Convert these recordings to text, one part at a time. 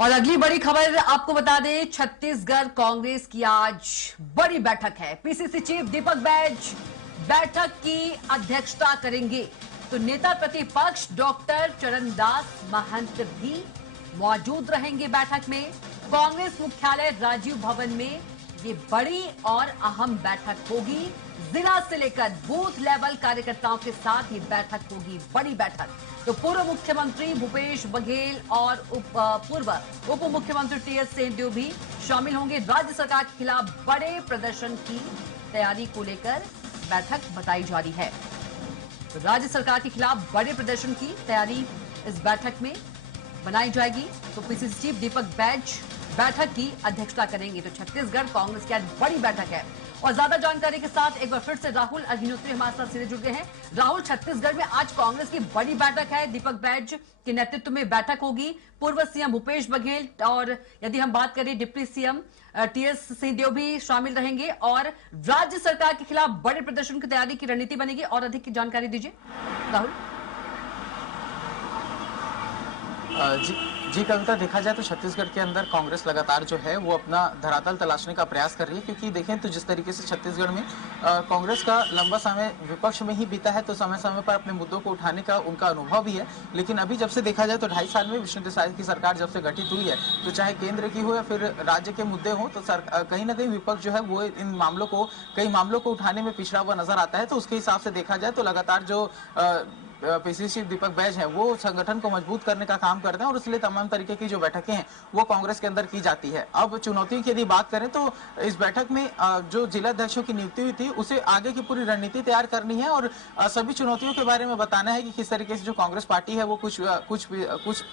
और अगली बड़ी खबर आपको बता दें, छत्तीसगढ़ कांग्रेस की आज बड़ी बैठक है। पीसीसी चीफ दीपक बैज बैठक की अध्यक्षता करेंगे, तो नेता प्रतिपक्ष डॉक्टर चरणदास महंत भी मौजूद रहेंगे बैठक में। कांग्रेस मुख्यालय राजीव भवन में ये बड़ी और अहम बैठक होगी। जिला से लेकर बूथ लेवल कार्यकर्ताओं के साथ ये बैठक होगी, बड़ी बैठक। तो पूर्व मुख्यमंत्री भूपेश बघेल और पूर्व उप मुख्यमंत्री टीएस सिंहदेव भी शामिल होंगे। राज्य सरकार के खिलाफ बड़े प्रदर्शन की तैयारी को लेकर बैठक बताई जा रही है। तो राज्य सरकार के खिलाफ बड़े प्रदर्शन की तैयारी इस बैठक में बनाई जाएगी। तो पीसीसी चीफ दीपक बैज बैठक की अध्यक्षता करेंगे। तो छत्तीसगढ़ कांग्रेस की आज बड़ी बैठक है। और ज्यादा जानकारी के साथ एक बार फिर से राहुल अग्निहोत्री हमारे साथ सीधे जुड़ गए हैं। राहुल, छत्तीसगढ़ में आज कांग्रेस की बड़ी बैठक है, दीपक बैज के नेतृत्व में बैठक होगी। पूर्व सीएम भूपेश बघेल और यदि हम बात करें डिप्टी सीएम टीएस सिंहदेव भी शामिल रहेंगे। और राज्य सरकार के खिलाफ बड़े प्रदर्शन की तैयारी की रणनीति बनेगी। और अधिक की जानकारी दीजिए राहुल। जी कविता, देखा जाए तो छत्तीसगढ़ के अंदर कांग्रेस लगातार जो है वो अपना धरातल तलाशने का प्रयास कर रही है, क्योंकि देखें तो जिस तरीके से छत्तीसगढ़ में कांग्रेस का लंबा समय विपक्ष में ही बीता है, तो समय समय पर अपने मुद्दों को उठाने का उनका अनुभव भी है। लेकिन अभी जब से देखा जाए तो 2.5 साल में विष्णु देसाई की सरकार जब से गठित हुई है, तो चाहे केंद्र की हो या फिर राज्य के मुद्दे हो, तो कहीं ना कहीं विपक्ष जो है वो इन मामलों को कई मामलों को उठाने में पिछड़ा हुआ नजर आता है। तो उसके हिसाब से देखा जाए तो लगातार जो पीसीसी दीपक बैज है वो संगठन को मजबूत करने का काम करते हैं, और इसलिए तमाम तरीके की जो बैठकें हैं वो कांग्रेस के अंदर की जाती है। अब चुनौतियों की यदि बात करें तो इस बैठक में जो जिला अध्यक्षों की नियुक्ति हुई थी उसे आगे की पूरी रणनीति तैयार करनी है, और सभी चुनौतियों के बारे में बताना है कि किस तरीके से जो कांग्रेस पार्टी है वो कुछ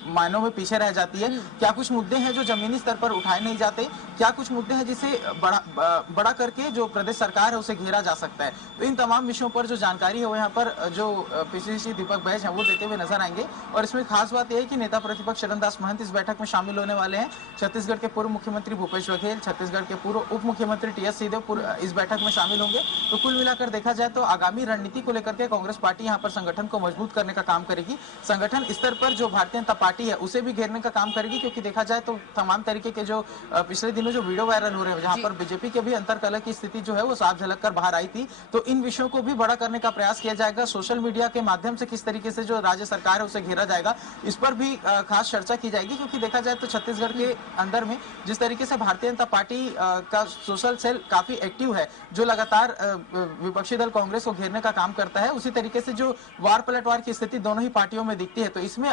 मायनों में पीछे रह जाती है। क्या कुछ मुद्दे हैं जो जमीनी स्तर पर उठाए नहीं जाते, क्या कुछ मुद्दे हैं जिसे बड़ा करके जो प्रदेश सरकार है उसे घेरा जा सकता है। तो इन तमाम विषयों पर जो जानकारी है वो यहाँ पर जो पीसीसी दीपक बैज हैं वो देते हुए नजर आएंगे। और इसमें खास बात यह है कि नेता प्रतिपक्ष चरणदास महंत इस बैठक में शामिल होने वाले हैं। छत्तीसगढ़ के पूर्व मुख्यमंत्री भूपेश बघेल, छत्तीसगढ़ के पूर्व उप मुख्यमंत्री टीएस सिंहदेव इस बैठक में शामिल होंगे। तो कुल मिलाकर देखा जाए तो आगामी रणनीति को लेकर के कांग्रेस पार्टी यहाँ पर संगठन को मजबूत करने का काम करेगी। संगठन स्तर पर जो भारतीय जनता पार्टी है उसे भी घेरने का काम करेगी, क्योंकि देखा जाए तो तमाम तरीके के जो पिछले दिनों जो वीडियो वायरल हो रहे हैं जहाँ पर बीजेपी के भी अंतरकलह की स्थिति जो है वो साफ झलक कर बाहर आई थी, तो इन विषयों को भी बड़ा करने का प्रयास किया जाएगा। सोशल मीडिया के माध्यम से किस तरीके से जो राज्य सरकार है उसे घेरा जाएगा, इस पर भी खास चर्चा की जाएगी। क्योंकि देखा जाए तो छत्तीसगढ़ के अंदर में जिस तरीके से भारतीय जनता पार्टी का सोशल सेल काफी एक्टिव है, जो लगातार विपक्षी दल कांग्रेस को घेरने का काम करता है, उसी तरीके से जो वार पलटवार की स्थिति दोनों ही पार्टियों में दिखती है। तो इसमें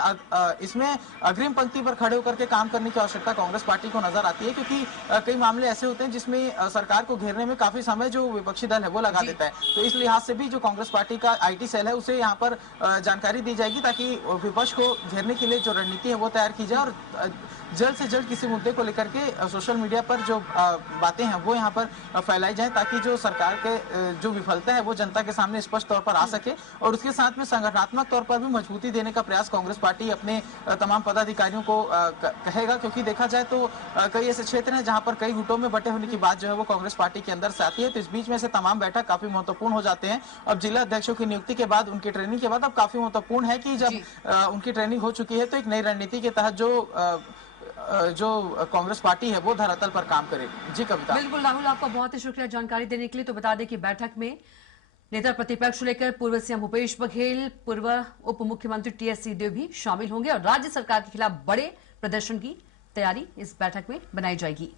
अग्रिम पंक्ति पर खड़े होकर के काम करने की आवश्यकता कांग्रेस पार्टी को नजर आती है, क्योंकि कई मामले ऐसे होते हैं जिसमें सरकार को घेरने में काफी समय जो विपक्षी दल है वो लगा देता है। तो इस लिहाज से भी जो कांग्रेस पार्टी का आईटी सेल है उसे यहाँ पर जानकारी दी जाएगी, ताकि विपक्ष को घेरने के लिए जो रणनीति है वो तैयार की जाए, और जल्द से जल्द किसी मुद्दे को लेकर के सोशल मीडिया पर जो बातें हैं वो यहाँ पर फैलाई जाए, ताकि जो सरकार के जो विफलता है वो जनता के सामने स्पष्ट तौर पर आ सके। और उसके साथ में संगठनात्मक तौर पर भी मजबूती देने का प्रयास कांग्रेस पार्टी अपने तमाम पदाधिकारियों को कहेगा, क्योंकि देखा जाए तो कई ऐसे क्षेत्र हैं जहाँ पर कई गुटों में बटे होने की बात जो है वो कांग्रेस पार्टी के अंदर से आती है। तो इस बीच में से तमाम बैठक काफी महत्वपूर्ण हो जाते हैं। अब जिला अध्यक्षों की नियुक्ति के बाद, उनकी ट्रेनिंग के बाद अब काफी महत्वपूर्ण है कि जब उनकी ट्रेनिंग हो चुकी है तो एक नई रणनीति के तहत जो कांग्रेस पार्टी है वो धरातल पर काम करेगी। जी कविता। बिल्कुल राहुल, आपका बहुत ही शुक्रिया जानकारी देने के लिए। तो बता दें कि बैठक में नेता प्रतिपक्ष लेकर पूर्व सीएम भूपेश बघेल, पूर्व उप मुख्यमंत्री टीएस सिंहदेव भी शामिल होंगे, और राज्य सरकार के खिलाफ बड़े प्रदर्शन की तैयारी इस बैठक में बनाई जाएगी।